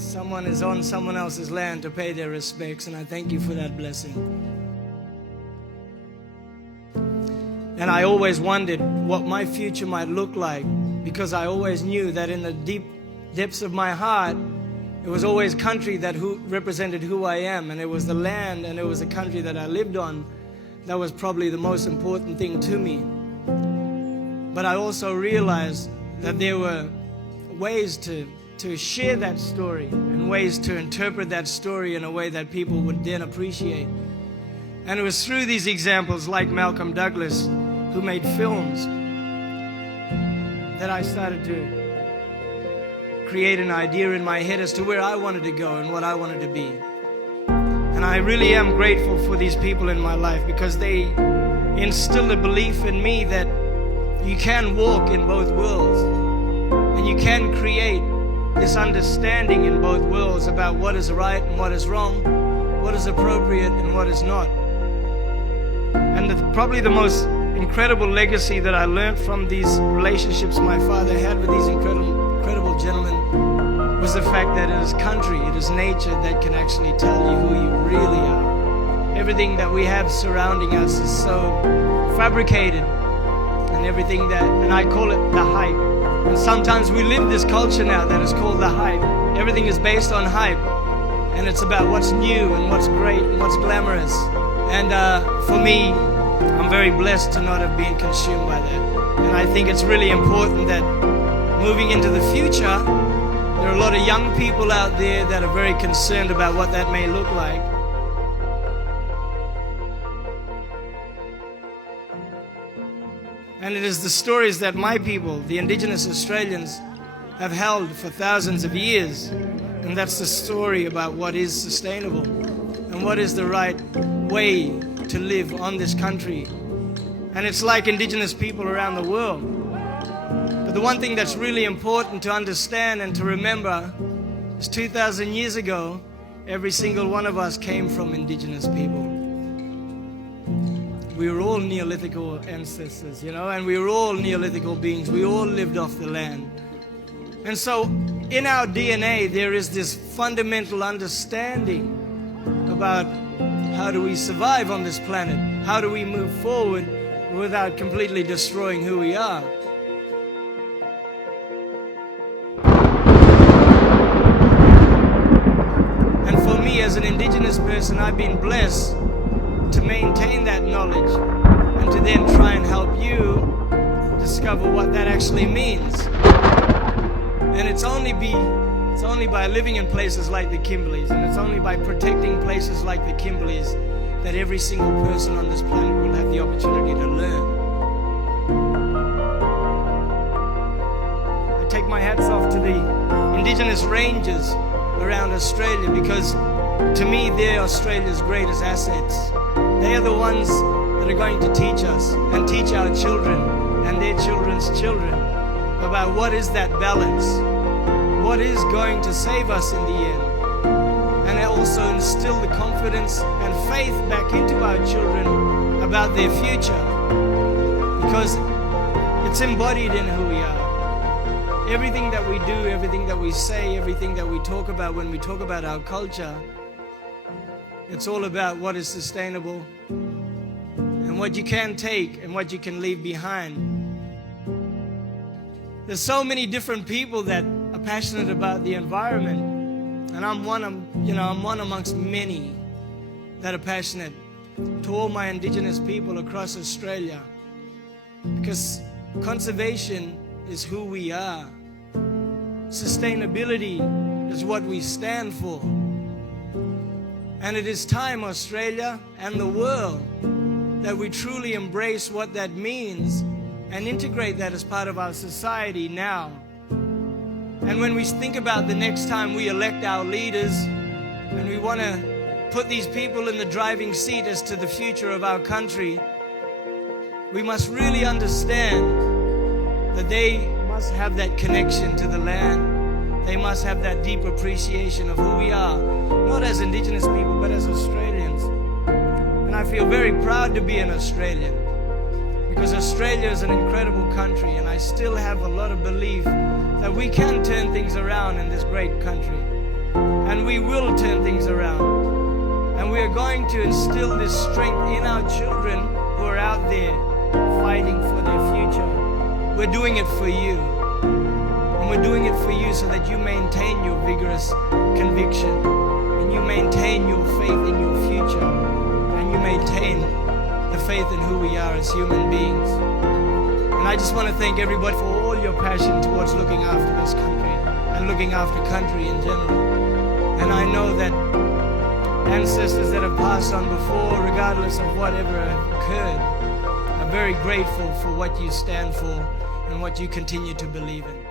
someone is on someone else's land to pay their respects, and I thank you for that blessing. And I always wondered what my future might look like, because I always knew that in the deep depths of my heart, it was always country that represented who I am, and it was the land and it was the country that I lived on that was probably the most important thing to me. But I also realized that there were ways to share that story and ways to interpret that story in a way that people would then appreciate. And it was through these examples like Malcolm Douglas, who made films, that I started to create an idea in my head as to where I wanted to go and what I wanted to be. And I really am grateful for these people in my life, because they instilled a belief in me that you can walk in both worlds and you can create this understanding in both worlds about what is right and what is wrong, what is appropriate and what is not. And probably the most incredible legacy that I learned from these relationships my father had with these incredible gentlemen was the fact that it is country, it is nature that can actually tell you who you really are. Everything that we have surrounding us is so fabricated, and everything that, and I call it the hype. And sometimes we live this culture now that is called the hype. Everything is based on hype, and it's about what's new and what's great and what's glamorous. And for me, I'm very blessed to not have been consumed by that. And I think it's really important that moving into the future, there are a lot of young people out there that are very concerned about what that may look like. And it is the stories that my people, the Indigenous Australians, have held for thousands of years. And that's the story about what is sustainable and what is the right way to live on this country. And it's like Indigenous people around the world. But the one thing that's really important to understand and to remember is 2,000 years ago, every single one of us came from Indigenous people. We were all Neolithical ancestors, and we were all Neolithical beings. We all lived off the land. And so in our DNA, there is this fundamental understanding about how do we survive on this planet? How do we move forward without completely destroying who we are? And for me as an Indigenous person, I've been blessed to maintain that knowledge and to then try and help you discover what that actually means. And it's only by living in places like the Kimberleys, and it's only by protecting places like the Kimberleys that every single person on this planet will have the opportunity to learn. I take my hats off to the Indigenous rangers around Australia, because to me they're Australia's greatest assets. They are the ones that are going to teach us and teach our children and their children's children about what is that balance, what is going to save us in the end, and also instill the confidence and faith back into our children about their future, because it's embodied in who we are. Everything that we do, everything that we say, everything that we talk about when we talk about our culture, it's all about what is sustainable and what you can take and what you can leave behind. There's so many different people that are passionate about the environment, and I'm one amongst many that are passionate. To all my Indigenous people across Australia, because conservation is who we are. Sustainability is what we stand for. And it is time, Australia and the world, that we truly embrace what that means and integrate that as part of our society now. And when we think about the next time we elect our leaders and we want to put these people in the driving seat as to the future of our country, we must really understand that they must have that connection to the land. They must have that deep appreciation of who we are, not as Indigenous people, but as Australians. And I feel very proud to be an Australian, because Australia is an incredible country, and I still have a lot of belief that we can turn things around in this great country. and we will turn things around. And we are going to instill this strength in our children who are out there fighting for their future. We're doing it for you. And we're doing it for you so that you maintain your vigorous conviction, and you maintain your faith in your future, and you maintain the faith in who we are as human beings. And I just want to thank everybody for all your passion towards looking after this country and looking after country in general. And I know that ancestors that have passed on before, regardless of whatever occurred, are very grateful for what you stand for and what you continue to believe in.